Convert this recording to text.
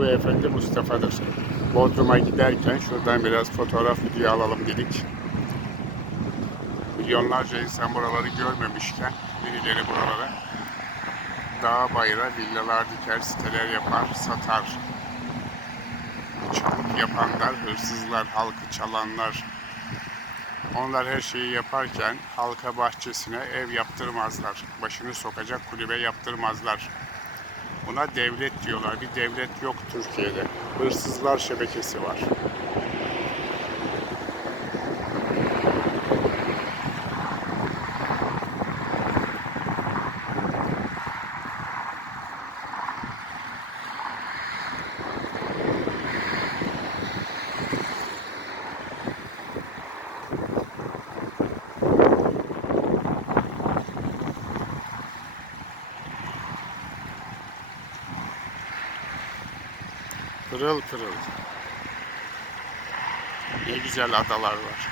bu beyefendi Mustafa'dır. Bodrum'a giderken şuradan biraz fotoğraf video alalım dedik. Milyonlarca insan buraları görmemişken birileri buralara dağ bayıra villalar diker, siteler yapar, satar. Çalıp yapanlar, hırsızlar, halkı çalanlar. Onlar her şeyi yaparken halka bahçesine ev yaptırmazlar. Başını sokacak kulübe yaptırmazlar. Buna devlet diyorlar. Bir devlet yok Türkiye'de. Hırsızlar şebekesi var. Pırıl pırıl. Ne güzel adalar var.